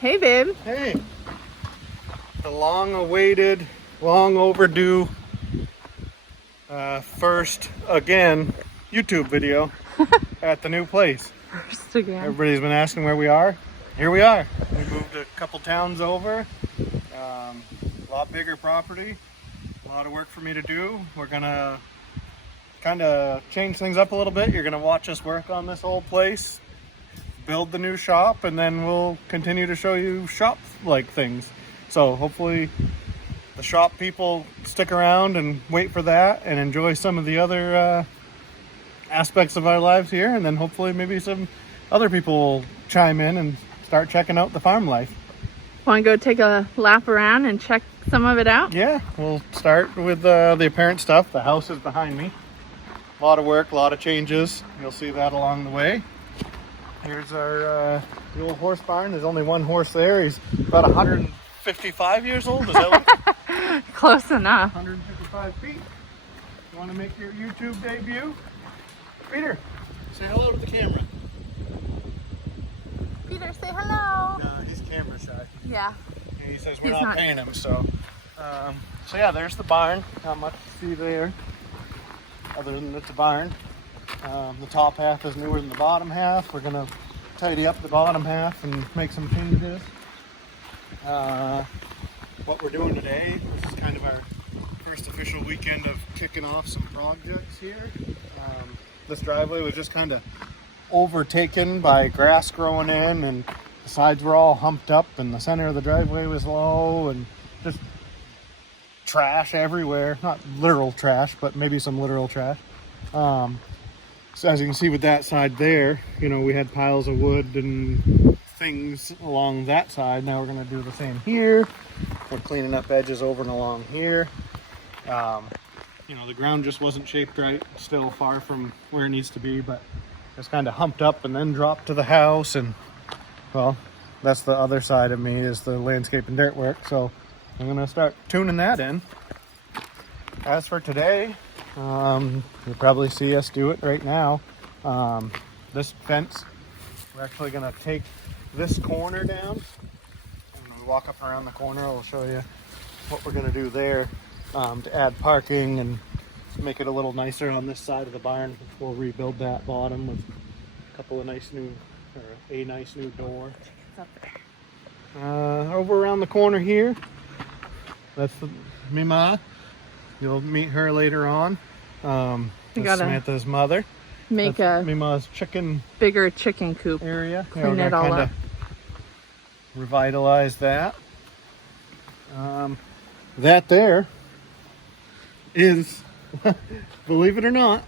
Hey, babe. Hey, the long-awaited, long overdue first again YouTube video at the new place. First again. Everybody's been asking where we are. Here we are. We moved a couple towns over. A lot bigger property. A lot of work for me to do. We're gonna kind of change things up a little bit. You're gonna watch us work on this old place, build the new shop, and then we'll continue to show you shop-like things. So hopefully the shop people stick around and wait for that and enjoy some of the other aspects of our lives here, and then hopefully maybe some other people will chime in and start checking out the farm life. Want to go take a lap around and check some of it out? Yeah, we'll start with the apparent stuff. The house is behind me. A lot of work, a lot of changes. You'll see that along the way. Here's our the old horse barn. There's only one horse there. He's about 155 years old. Is that what? Close enough. 155 feet. You want to make your YouTube debut? Peter, say hello to the camera. Peter, say hello. No, he's camera shy. Yeah. He says we're He's not not. paying him, so. So yeah, there's the barn. Not much to see there, other than it's a barn. The top half is newer than the bottom half. We're gonna tidy up the bottom half and make some changes. What we're doing today, this is kind of our first official weekend of kicking off some projects here. This driveway was just kind of overtaken by grass growing in, and the sides were all humped up, and the center of the driveway was low, and just trash everywhere. Not literal trash, but maybe some literal trash. So as you can see with that side there, you know, we had piles of wood and things along that side. Now we're going to do the same here. We're cleaning up edges over and along here. You know, the ground just wasn't shaped right. Still far from where it needs to be, but it's kind of humped up and then dropped to the house. And well, that's the other side of me, is the landscape and dirt work. So I'm going to start tuning that in. As for today, you'll probably see us do it right now. This fence, we're actually going to take this corner down. And when we walk up around the corner, I'll show you what we're going to do there to add parking and make it a little nicer on this side of the barn. We'll rebuild that bottom with a couple of nice new, or a nice new door. It's up there. Over around the corner here, that's Mima. You'll meet her later on. That's gotta Samantha's mother. Make That's a Mima's chicken bigger chicken coop. area. Clean we're gonna it all kinda up. Revitalize that. That there is, believe it or not,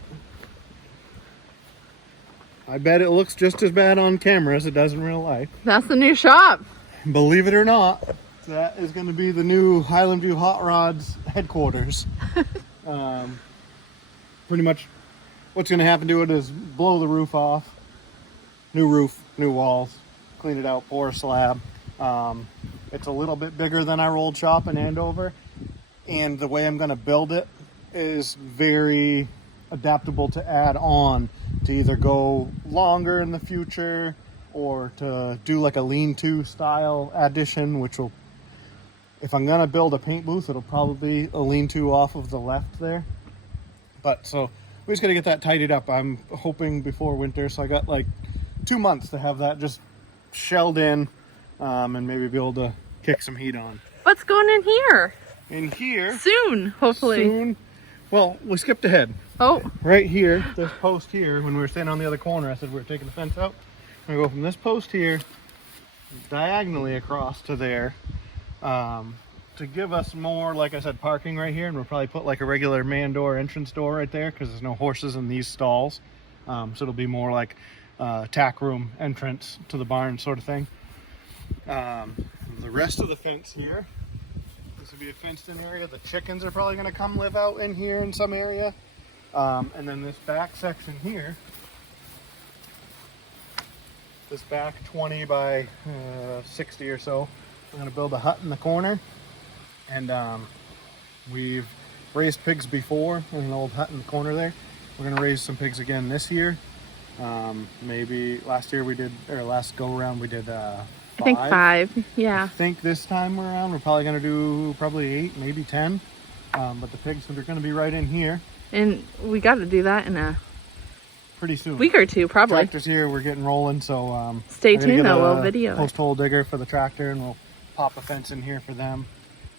I bet it looks just as bad on camera as it does in real life. That's the new shop. Believe it or not, that is going to be the new Highland View Hot Rods headquarters. Pretty much what's going to happen to it is blow the roof off, new roof, new walls, clean it out, pour a slab. It's a little bit bigger than our old shop in Andover, and the way I'm going to build it is very adaptable to add on, to either go longer in the future or to do like a lean-to style addition, which will, if I'm gonna build a paint booth, it'll probably be a lean-to off of the left there. But so we just gotta get that tidied up. I'm hoping before winter, so I got like 2 months to have that just shelled in, and maybe be able to kick some heat on. What's going in here? In here, Soon, hopefully. soon, well, we skipped ahead. Oh, Right here, this post here, when we were standing on the other corner, I said we were taking the fence out. I'm gonna go from this post here diagonally across to there, to give us more, like I said, parking right here. And we'll probably put like a regular man door, entrance door right there, because there's no horses in these stalls. So it'll be more like tack room entrance to the barn sort of thing. The rest of the fence here, this will be a fenced in area. The chickens are probably gonna come live out in here in some area. And then this back section here, this back 20 by 60 or so, we're going to build a hut in the corner. And we've raised pigs before in an old hut in the corner there. We're going to raise some pigs again this year. Maybe last year we did, or last go around we did I think 5. Yeah. I think this time around we're probably going to do probably 8, maybe 10. But the pigs are going to be right in here And we got to do that in a pretty soon. week or two, probably. Tractor's here, we're getting rolling, so Stay I'm gonna tuned, get though. We'll video it. post hole digger for the tractor, and we'll pop a fence in here for them.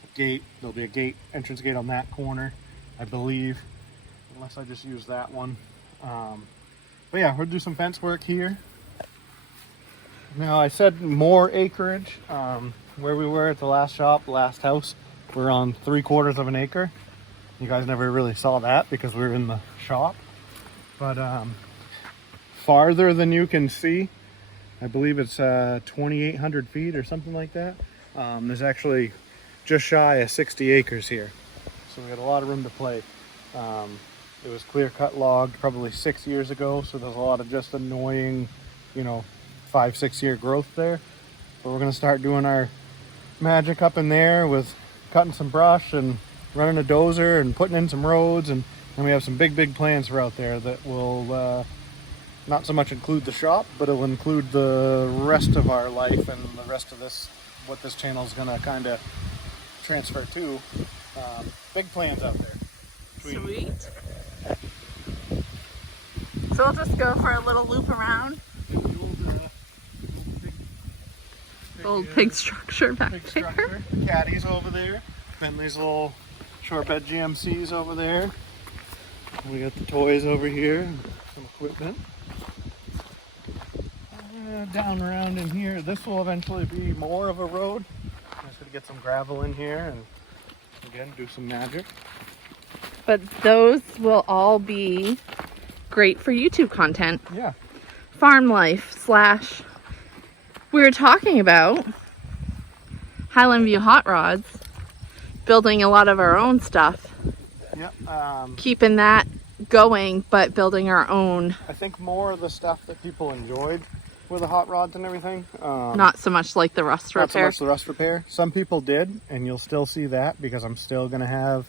A gate, there'll be a gate, entrance gate on that corner, I believe, unless I just use that one. But yeah, we'll do some fence work here. Now I said more acreage. Where we were at the last shop, last house, we're on 3/4 of an acre. You guys never really saw that because we were in the shop. But farther than you can see, I believe it's 2,800 feet or something like that. There's actually just shy of 60 acres here. So we got a lot of room to play. It was clear cut logged probably 6 years ago. So there's a lot of just annoying, 5-6 year growth there. But we're gonna start doing our magic up in there with cutting some brush and running a dozer and putting in some roads, and we have some big plans for out there that will not so much include the shop, but it'll include the rest of our life and the rest of this, what this channel is gonna kind of transfer to. Big plans out there. Sweet. So we'll just go for a little loop around. Old pig structure back Big there. structure. The caddies over there. Bentley's little short bed GMCs over there. We got the toys over here, some equipment. Down around in here. This will eventually be more of a road. I'm just gonna get some gravel in here and again do some magic. But those will all be great for YouTube content. Yeah. Farm life / we were talking about Highland View Hot Rods, building a lot of our own stuff, Yeah. keeping that going, but building our own. I think more of the stuff that people enjoyed with the hot rods and everything. Not so much like the rust Not so repair. much the rust repair. Some people did, and you'll still see that because I'm still gonna have,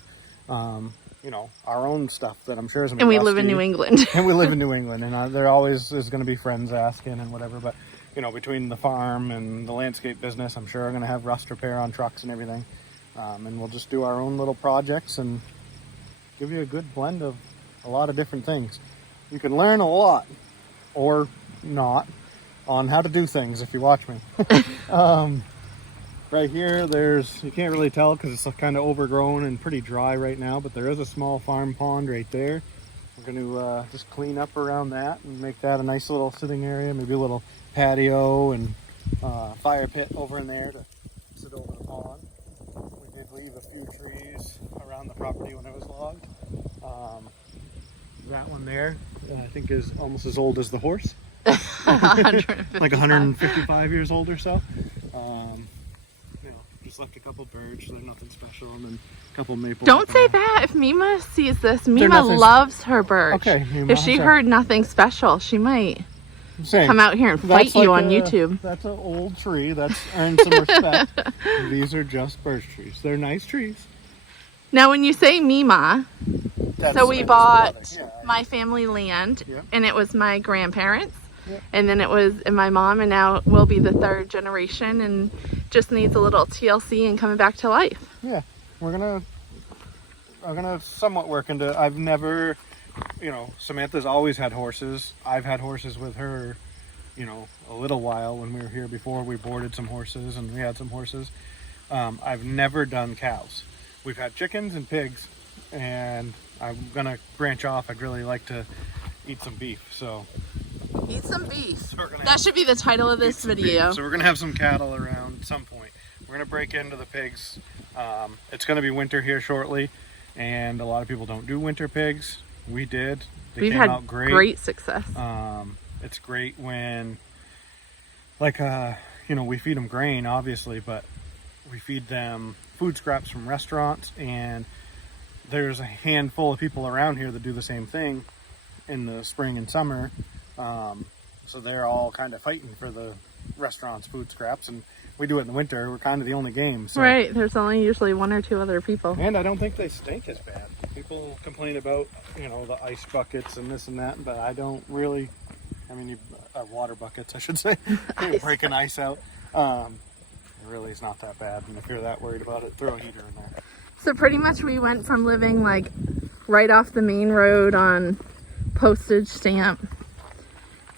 our own stuff that I'm sure is gonna be And we live in rusty. New England. And we live in New England, and there always is going to be friends asking and whatever. But between the farm and the landscape business, I'm sure I'm going to have rust repair on trucks and everything. And we'll just do our own little projects and give you a good blend of a lot of different things. You can learn a lot, or not, on how to do things if you watch me. Right here, you can't really tell because it's kind of overgrown and pretty dry right now, but there is a small farm pond right there. We're going to just clean up around that and make that a nice little sitting area, maybe a little patio and fire pit over in there to sit over the pond. We did leave a few trees around the property when it was logged. That one there, I think is almost as old as the horse. Like 155 years old or so. Just left a couple birds, so they're nothing special, and then a couple maple. Don't say that. If Mima sees this, Mima nothing- loves her birch. Okay, Mima, If she sorry. heard nothing special, she might Same. come out here and fight That's you like on YouTube. That's an old tree. That's earned some respect. These are just birch trees. They're nice trees. Now, when you say Mima, That's so we my bought brother. Yeah. my family land, Yeah. and it was my grandparents, Yeah. and then it was my mom, and now it will be the 3rd generation, and just needs a little TLC and coming back to life. Yeah, I'm gonna somewhat work into. I've never, Samantha's always had horses. I've had horses with her, a little while when we were here before. We boarded some horses and we had some horses. I've never done cows. We've had chickens and pigs, and I'm gonna branch off. I'd really like to eat some beef. So Eat some beef. So we're gonna That should be the title of this video. So we're gonna have some cattle around at some point. We're gonna break into the pigs. It's gonna be winter here shortly, and a lot of people don't do winter pigs. We did. They We've came had out great success. It's great when, we feed them grain, obviously, but we feed them food scraps from restaurants, and there's a handful of people around here that do the same thing in the spring and summer. So they're all kind of fighting for the restaurant's food scraps, and we do it in the winter. We're kind of the only game. So. Right, there's only usually 1 or 2 other people. And I don't think they stink as bad. People complain about, the ice buckets and this and that, but I don't really. I mean, water buckets, I should say. Breaking ice out. It really is not that bad, and if you're that worried about it, throw a heater in there. So pretty much we went from living like right off the main road on postage stamp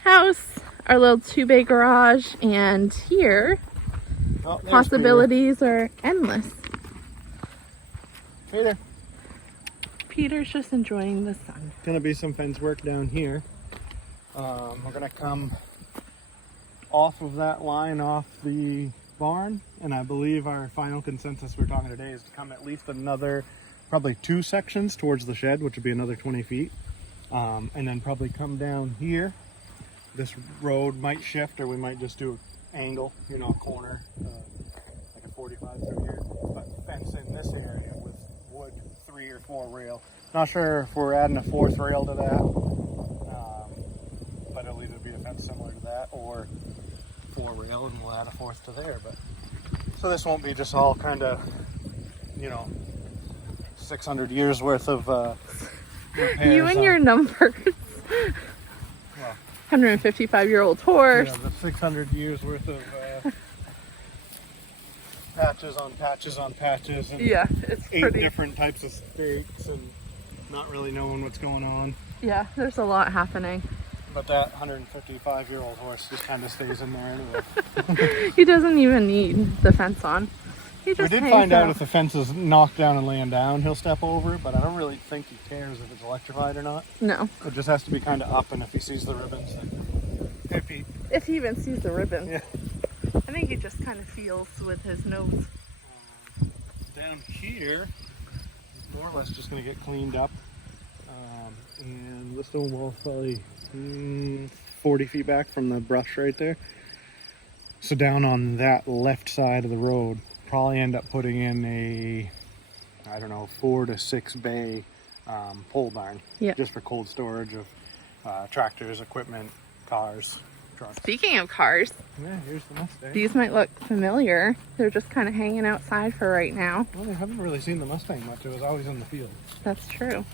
house, our little 2-bay garage, and here Oh, there's possibilities are endless. Peter. Peter's just enjoying the sun. Gonna be some fence work down here. We're gonna come off of that line off the barn, and I believe our final consensus we're talking today is to come at least another probably 2 sections towards the shed, which would be another 20 feet, and then probably come down here. This road might shift, or we might just do an angle, you know, a corner, like a 45 through here, but fence in this area with wood 3 or 4 rail. Not sure if we're adding a 4th rail to that, but it'll either be a fence similar to that or 4 rail, and we'll add a 4th to there. But so this won't be just all kind of, you know, 600 years worth of repairs. You and your numbers. Well, 155-year-old horse. yeah, the 600 years worth of patches on patches on patches, and Yeah, it's 8 pretty. different types of stakes, and not really knowing what's going on. Yeah, there's a lot happening. But that 155-year-old horse just kind of stays in there anyway. He doesn't even need the fence on. He just We did hangs find out out. if the fence is knocked down and laying down, he'll step over it, but I don't really think he cares if it's electrified or not. No, It just has to be kind of up, and if he sees the ribbons, then... Hey, Pete. if he even sees the ribbon. Yeah. I think he just kind of feels with his nose. Down here, more or less just going to get cleaned up. And this stone wall is probably 40 feet back from the brush right there. So down on that left side of the road, probably end up putting in a, I don't know, 4 to 6 bay pole barn. Yeah. Just for cold storage of tractors, equipment, cars, trucks. Speaking of cars, Yeah, here's the Mustang. these might look familiar. They're just kind of hanging outside for right now. Well, I haven't really seen the Mustang much. It was always in the field. That's true.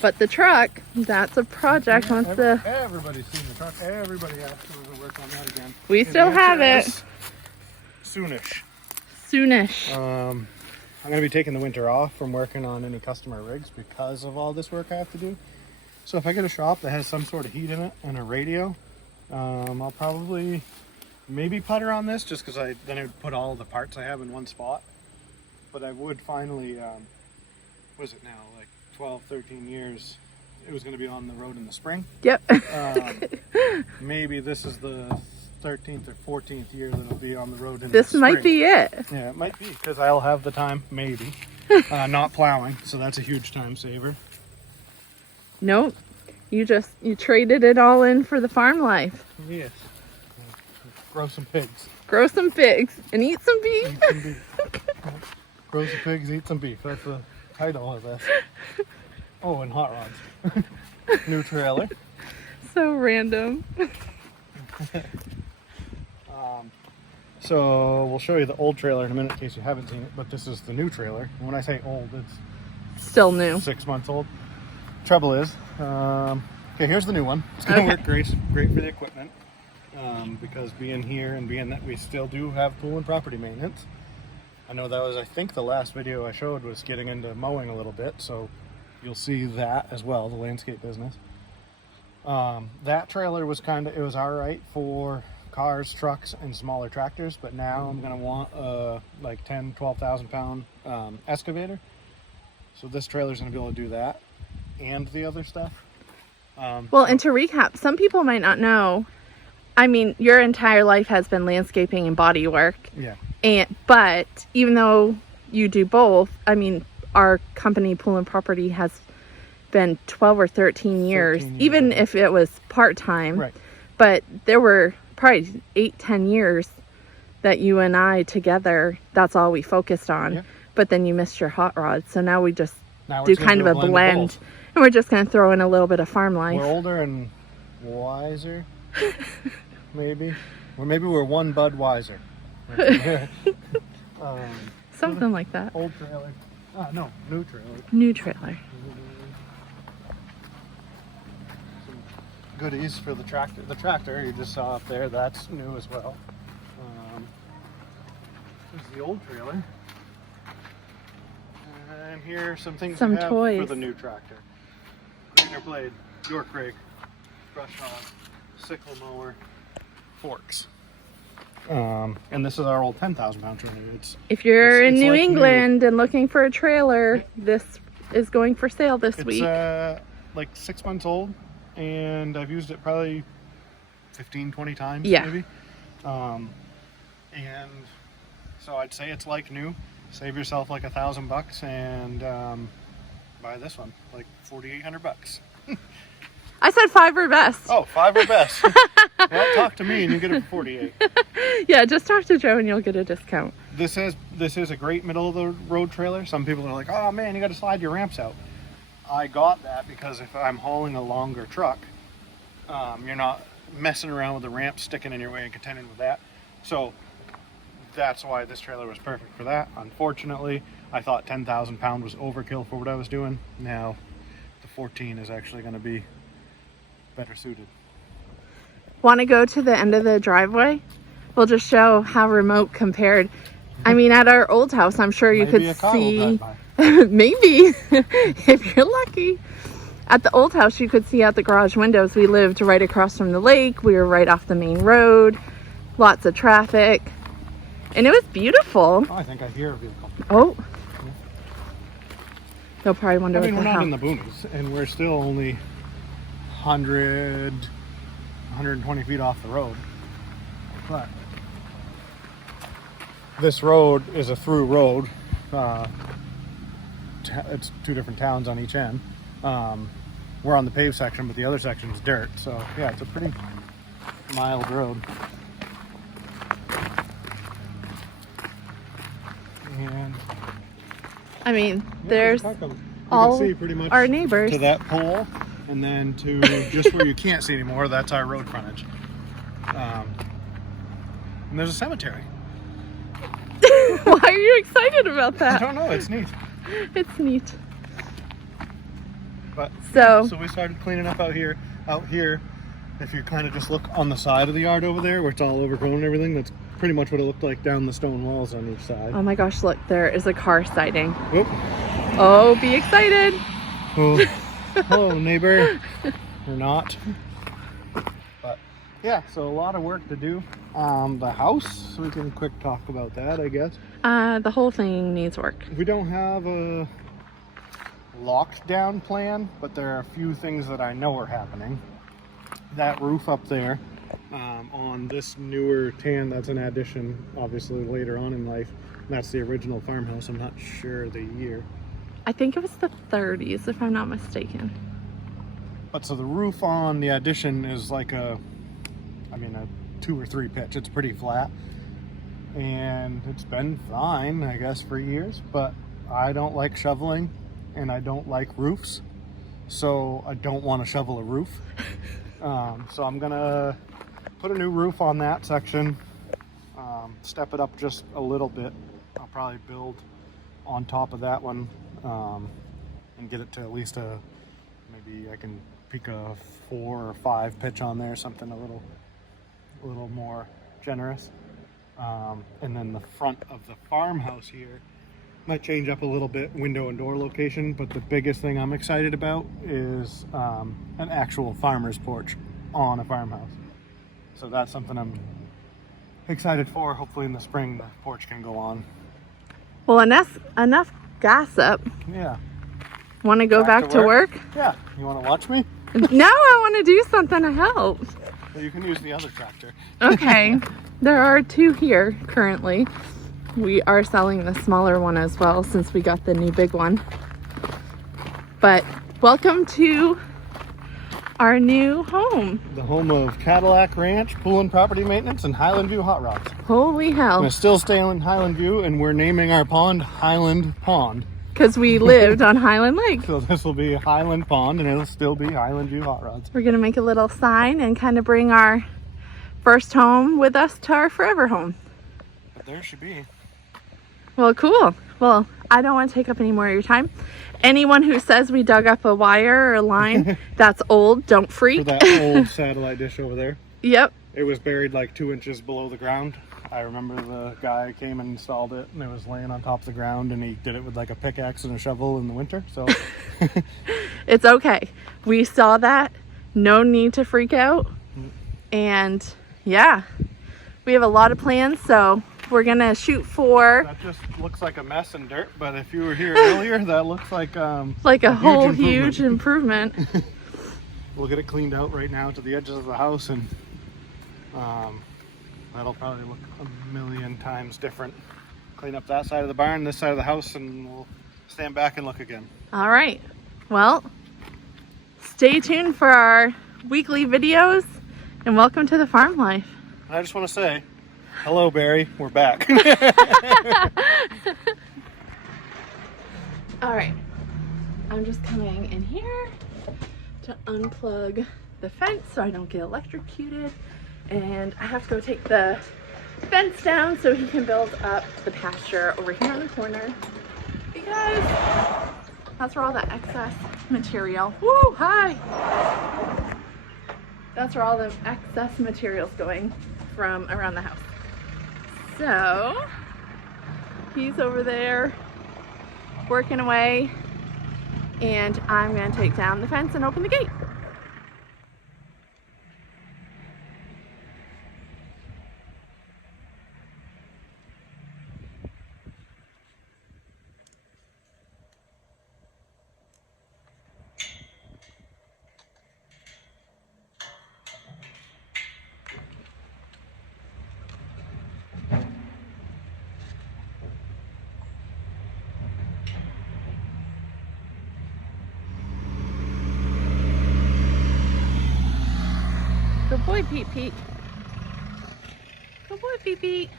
But the truck, that's a project. Once the Everybody's seen the truck. Everybody asked us to work on that again. we And still the have answer it is soonish. soonish. I'm going to be taking the winter off from working on any customer rigs because of all this work I have to do. So if I get a shop that has some sort of heat in it and a radio, I'll probably maybe putter on this just because then I would put all the parts I have in one spot. But I would finally, what is it now, like 12, 13 years, it was going to be on the road in the spring. Yep. Maybe this is the 13th or 14th year that it'll be on the road in This the might spring. be it. Yeah, it might be, because I'll have the time, maybe. Not plowing, so that's a huge time saver. Nope. You traded it all in for the farm life. Yes. Grow some pigs. Grow some pigs and eat some beef. Eat some beef. Grow some pigs, eat some beef. That's the title of this. Oh, and hot rods. New trailer. So random. So we'll show you the old trailer in a minute in case you haven't seen it, but this is the new trailer. And when I say old, it's Still new. 6 months old. Trouble is, okay, here's the new one. It's gonna Okay. work great for the equipment, because being here and being that we still do have pool and property maintenance. I know that was, I think, the last video I showed was getting into mowing a little bit, so you'll see that as well, the landscape business. That trailer was it was all right for cars, trucks, and smaller tractors, but now I'm gonna want a like 10, 12,000 pound excavator. So this trailer's gonna be able to do that and the other stuff. Well, and to recap, some people might not know. I mean, your entire life has been landscaping and body work. Yeah. But even though you do both, I mean, our company Pool and Property has been 12 or 13 years, 13 years, even okay. if it was part-time. Right. But there were probably 8-10 years that you and I together, that's all we focused on. Yeah. But then you missed your hot rod, so now we just Now we're do just gonna kind of a blend, both. and we're just going to throw in a little bit of farm life. We're older and wiser, maybe. Or maybe we're one bud wiser. Something like that. Old trailer. No, new trailer. New trailer. Some goodies for the tractor. The tractor you just saw up there, that's new as well. the old trailer. And here are some things Some we have toys for the new tractor. Greener blade, York rake, brush hog, sickle mower, forks. And this is our old 10,000 pound trailer. If you're in it's New like England and looking for a trailer, this is going for sale this week. It's like 6 months old, and I've used it probably 15, 20 times maybe. And so I'd say it's like new. Save yourself like $1,000 and buy this one, like $4,800. I said 5 or best. Oh, 5 or best. Well, talk to me and you get it for 48. Yeah, just talk to Joe and you'll get a discount. This is a great middle of the road trailer. Some people are like, oh man, you got to slide your ramps out. I got that because if I'm hauling a longer truck, you're not messing around with the ramp sticking in your way and contending with that. So that's why this trailer was perfect for that. Unfortunately, I thought 10,000 pound was overkill for what I was doing. Now the 14 is actually going to be better suited. Want to go to the end of the driveway? We'll just show how remote compared. I mean, at our old house, I'm sure you Maybe could a car will see, drive by. maybe, if you're lucky. At the old house, you could see out the garage windows. We lived right across from the lake. We were right off the main road. Lots of traffic. And it was beautiful. Oh, I think I hear a vehicle. Oh. They'll probably wonder I mean, what we're the not hell. in the boonies, and we're still only 120 feet off the road. But this road is a through road. It's 2 different towns on each end. We're on the paved section, but the other section is dirt. So yeah, it's a pretty mild road. And I mean, yeah, there's you all can see pretty much our neighbors. to that pole, and then to just where you can't see anymore, that's our road frontage. And there's a cemetery. Why are you excited about I that? don't know, it's neat. It's neat. But So we started cleaning up out here. If you kind of just look on the side of the yard over there, where it's all overgrown and everything, that's pretty much what it looked like down the stone walls on each side. oh my gosh, look, there is a car sighting. Whoop. Oh, be excited. Oh, hello, neighbor. Or not. But yeah, so a lot of work to do. The house, we can quick talk about that, I guess. The whole thing needs work. We don't have a locked down plan, but there are a few things that I know are happening. That roof up there, on this newer tan, that's an addition, obviously later on in life. That's the original farmhouse. I'm not sure the year. I think it was the 30s, if I'm not mistaken. But so the roof on the addition is like a 2 or 3 pitch. It's pretty flat. And it's been fine, I guess, for years. But I don't like shoveling and I don't like roofs. So I don't want to shovel a roof. So I'm gonna put a new roof on that section. Step it up just a little bit. I'll probably build on top of that one. And get it to at least maybe I can peak a 4 or 5 pitch on there, something a little more generous. And then the front of the farmhouse here might change up a little bit, window and door location, but the biggest thing I'm excited about is an actual farmer's porch on a farmhouse. So that's something I'm excited for. Hopefully in the spring the porch can go on. Well, enough gossip. Yeah. Want to go back to work? Yeah. You want to watch me? No, I want to do something to help. Well, you can use the other tractor. Okay. There are 2 here currently. We are selling the smaller one as well since we got the new big one. But welcome to our new home. The home of Cadillac Ranch, Pool and Property Maintenance, and Highland View Hot Rods. Holy hell. We're still staying in Highland View, and we're naming our pond Highland Pond. Because we lived on Highland Lake. So this will be Highland Pond, and it'll still be Highland View Hot Rods. We're going to make a little sign and kind of bring our first home with us to our forever home. But there she be. Well, cool. Well, I don't want to take up any more of your time. Anyone who says we dug up a wire or a line, that's old. Don't For freak. that old satellite dish over there. Yep. It was buried like 2 inches below the ground. I remember the guy came and installed it, and it was laying on top of the ground, and he did it with like a pickaxe and a shovel in the winter. So It's okay. We saw that. No need to freak out. And yeah, we have a lot of plans, so we're gonna shoot for that just looks like a mess and dirt. But if you were here earlier, that looks like a whole huge improvement. We'll get it cleaned out right now to the edges of the house, and that'll probably look a million times different. Clean up that side of the barn, this side of the house, and we'll stand back and look again. All right. Well, stay tuned for our weekly videos, and welcome to the farm life. I just want to say, hello, Barry. We're back. All right. I'm just coming in here to unplug the fence so I don't get electrocuted. And I have to go take the fence down so he can build up the pasture over here in the corner, because that's where all the excess material, woo, hi! That's where all the excess material's going from around the house. So he's over there working away, and I'm gonna take down the fence and open the gate. Good boy, Pete Pete. Good boy, Pete Pete.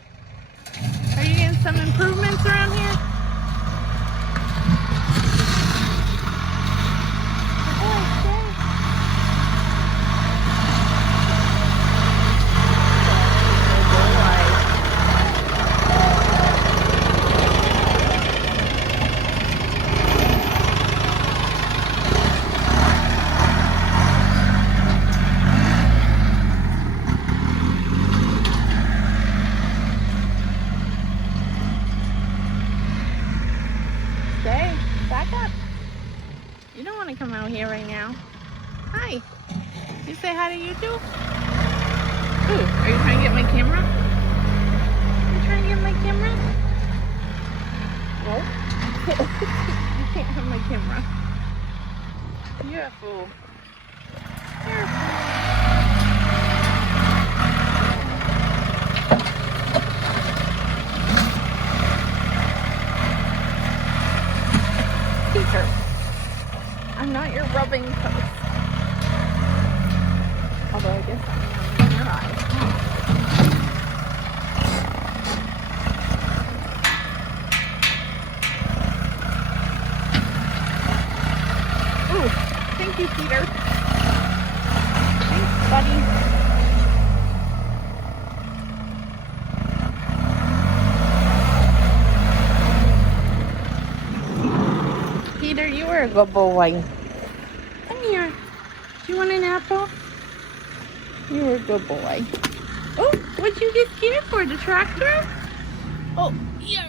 Are you getting some improvements around here? Good boy, stay. Stay. Back up. You don't want to come out here right now. Hi. You say hi to YouTube? Ooh, are you trying to get my camera? Are you trying to get my camera? No. You can't have my camera. You're a fool. You're a fool. Peter, I'm not your rubbing post. Although I guess I am in your eyes. Ooh, thank you, Peter. Thanks, buddy. Peter, you were a good boy. Come here. Do you want an apple? You were a good boy. Oh, what'd you get scared for? The tractor? Oh, yeah.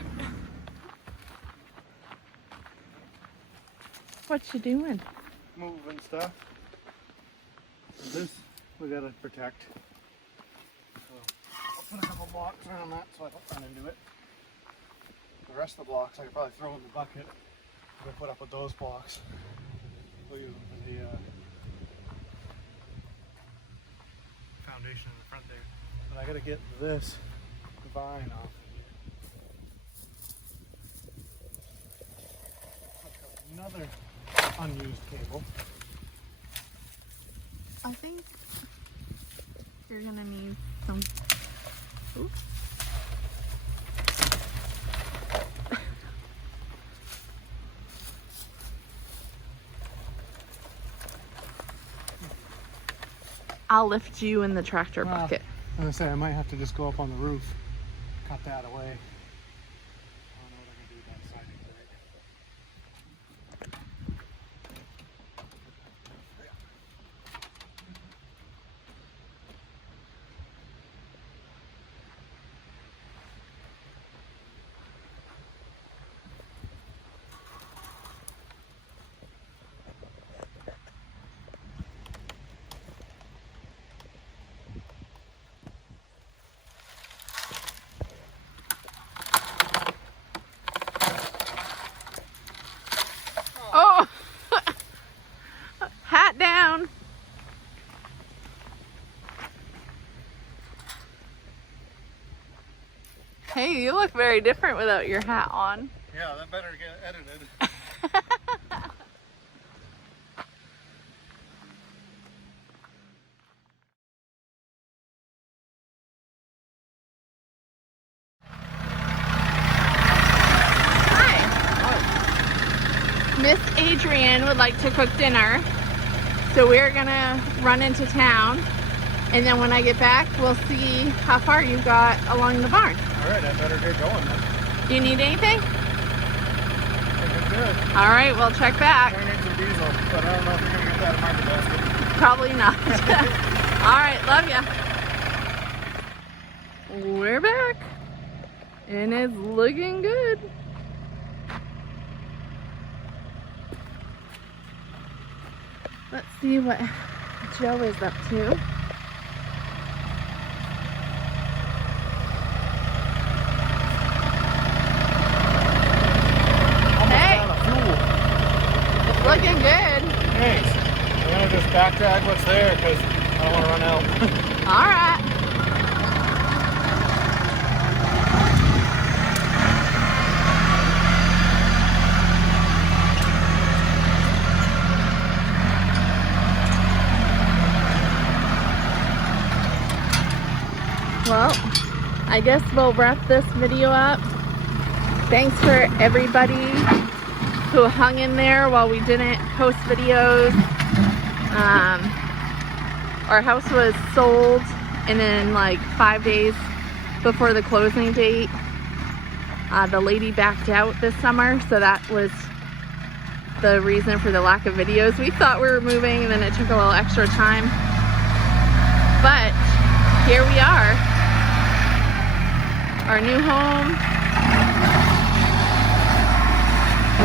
What you doing? Moving stuff. This we gotta protect. So I'll put a couple blocks around that so I don't run into it. The rest of the blocks I could probably throw in the bucket. We'll put up with those blocks. We'll use them for the foundation in the front there. But I gotta get this vine off. Another unused cable. I think you're gonna need some. Oops. I'll lift you in the tractor bucket. I'm gonna say I might have to just go up on the roof, cut that away. I don't know what I'm gonna do with that siding today. Hey, you look very different without your hat on. Yeah, that better get edited. Miss Adrienne would like to cook dinner, so we're gonna run into town, and then when I get back, we'll see how far you got along the barn. All right, I better get going then. Do you need anything? I think I'm good. All right, we'll check back. I need some diesel, but I don't know if you're gonna get that in market basket. Probably not. All right, love ya. We're back, and it's looking good. Let's see what Joe is up to. Hey, Out of fuel. it's looking good. Thanks. I'm gonna just backtrack what's there because I don't want to run out. All right. Well, I guess we'll wrap this video up. Thanks for everybody who hung in there while we didn't post videos. Our house was sold, and then like 5 days before the closing date, the lady backed out this summer, so that was the reason for the lack of videos. We thought we were moving, and then it took a little extra time, but here we are. Our new home,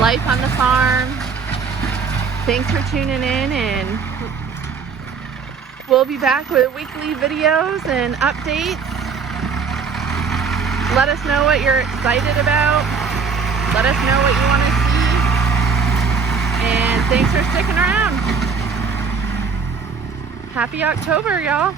life on the farm. Thanks for tuning in, and we'll be back with weekly videos and updates. Let us know what you're excited about. Let us know what you want to see. And thanks for sticking around. Happy October, y'all.